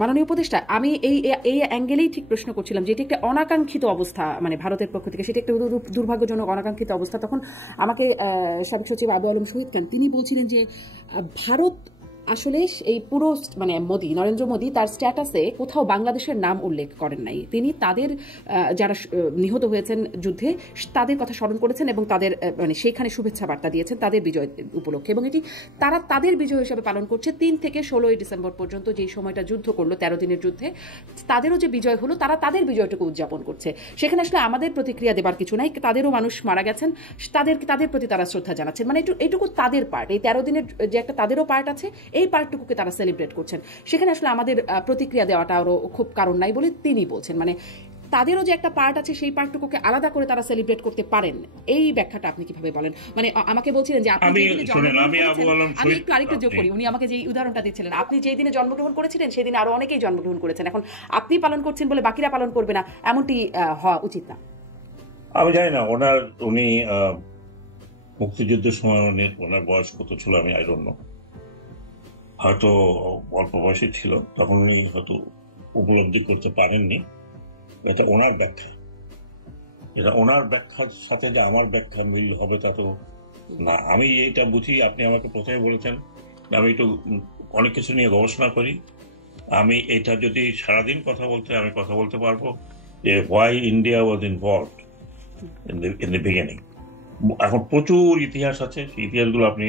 মাননীয় উপদেষ্টা, আমি এই এই অ্যাঙ্গেলেই ঠিক প্রশ্ন করছিলাম যে এটি একটা অনাকাঙ্ক্ষিত অবস্থা, মানে ভারতের পক্ষ থেকে সেটি একটা দুর্ভাগ্যজনক অনাকাঙ্ক্ষিত অবস্থা। তখন আমাকে সাবেক সচিব আবু আলম শহীদ খান তিনি বলছিলেন যে ভারত আসলে এই পুরো মানে নরেন্দ্র মোদী তার স্ট্যাটাসে কোথাও বাংলাদেশের নাম উল্লেখ করেন নাই। তিনি তাদের যারা নিহত হয়েছেন যুদ্ধে তাদের কথা স্মরণ করেছেন এবং তাদের মানে সেইখানে শুভেচ্ছা বার্তা দিয়েছেন তাদের বিজয় উপলক্ষে, এবং এটি তারা তাদের বিজয় হিসাবে পালন করছে ৩ থেকে ১৬ই ডিসেম্বর পর্যন্ত, যেই সময়টা যুদ্ধ করলো ১৩ দিনের যুদ্ধে, তাদেরও যে বিজয় হলো তারা তাদের বিজয়টুকু উদযাপন করছে। সেখানে আসলে আমাদের প্রতিক্রিয়া দেবার কিছু নাই, তাদেরও মানুষ মারা গেছেন, তাদের প্রতি তারা শ্রদ্ধা জানাচ্ছেন, মানে এটুকু তাদের পার্ট, এই ১৩ দিনের যে একটা তাদেরও পার্ট আছে, এই পার্টটুকুকে তারা সেলিব্রেট করছেন। সেখানে আসলে আমাদের প্রতিক্রিয়া দেওয়াটা আরও খুব কারণ নাই বলে তিনি বলছেন, মানে তাদেরও যে একটা পার্ট আছে সেই পার্টটুকুকে আলাদা করে তারা সেলিব্রেট করতে পারেন। এই ব্যাখ্যাটা আপনি কিভাবে বলেন? মানে আমাকে বলছিলেন যে আপনি আমি একটু আরেকটু যোগ করি, উনি আমাকে যে উদাহরণটা দিচ্ছিলেন, আপনি যেই দিনে জন্মগ্রহণ করেছিলেন সেই দিনে আরো অনেকেই জন্মগ্রহণ করেছেন, এখন আপনি পালন করছেন বলে বাকিরা পালন করবে না, এমনটি হওয়া উচিত না। আমি জানি না উনি মুক্তিযুদ্ধের সময় ওনার বয়স কত ছিল আমি আই ডোন্ট নো, হয়তো অল্প বয়সে ছিল, তখন উনি হয়তো উপলব্ধি করতে পারেননি। এটা ওনার ব্যাখ্যা, এটা ওনার ব্যাখ্যার সাথে যে আমার ব্যাখ্যা মিল হবে তা তো না। আমি এইটা বুঝি, আপনি আমাকে প্রথমে বলেছেন আমি একটু অনেক কিছু নিয়ে গবেষণা করি, আমি এটা যদি সারাদিন আমি কথা বলতে পারবো যে why India was involved in the beginning. এখন প্রচুর ইতিহাস আছে, সেই ইতিহাসগুলো আপনি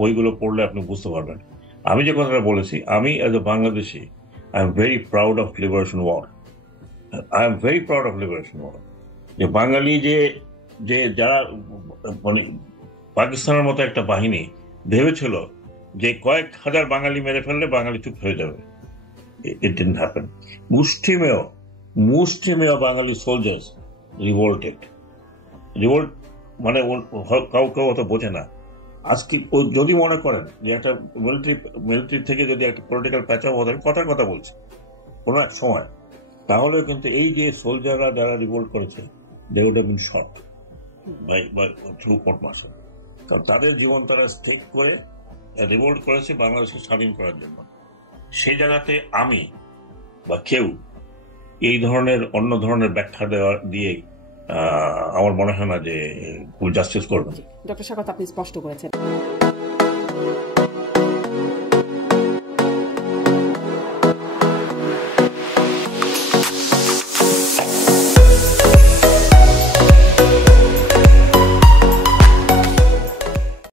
বইগুলো পড়লে আপনি বুঝতে পারবেন। আমি যে কথাটা বলেছি, আমি as a Bangladeshi I am very proud of liberation war, I am very proud of liberation war. যে বাঙালি যে যারা মানে পাকিস্তানের মতো একটা বাহিনী ভেবেছিল যে কয়েক হাজার বাঙালি মেরে ফেললে বাঙালি চুপ হয়ে যাবে, ইট ডিডন্ট হ্যাপেন। মুষ্টিমেয় বাঙালি সোলজার্স রিভোল্ট মানে কেউ অত বোঝে না। আজকে যদি মনে করেন যে একটা মিলিটারি থেকে যদি একটা পলিটিক্যাল প্যাচআপ হতে কথার কথা বলছে কোনো এক সময়, তাহলে কিন্তু এই যে সোলজাররা যারা রিভোল্ট করেছে they would have been shot by through court martial, কারণ তাদের জীবন তারা স্টেক করে রিভোল্ট করেছে বাংলাদেশকে স্বাধীন করার জন্য। সেই জায়গাতে আমি বা কেউ এই ধরনের অন্য ধরনের ব্যাখ্যা দিয়ে আমার মনে হয় না যে জাস্টিস করবে। ডক্টর স্বাগত, আপনি স্পষ্ট করেছেন।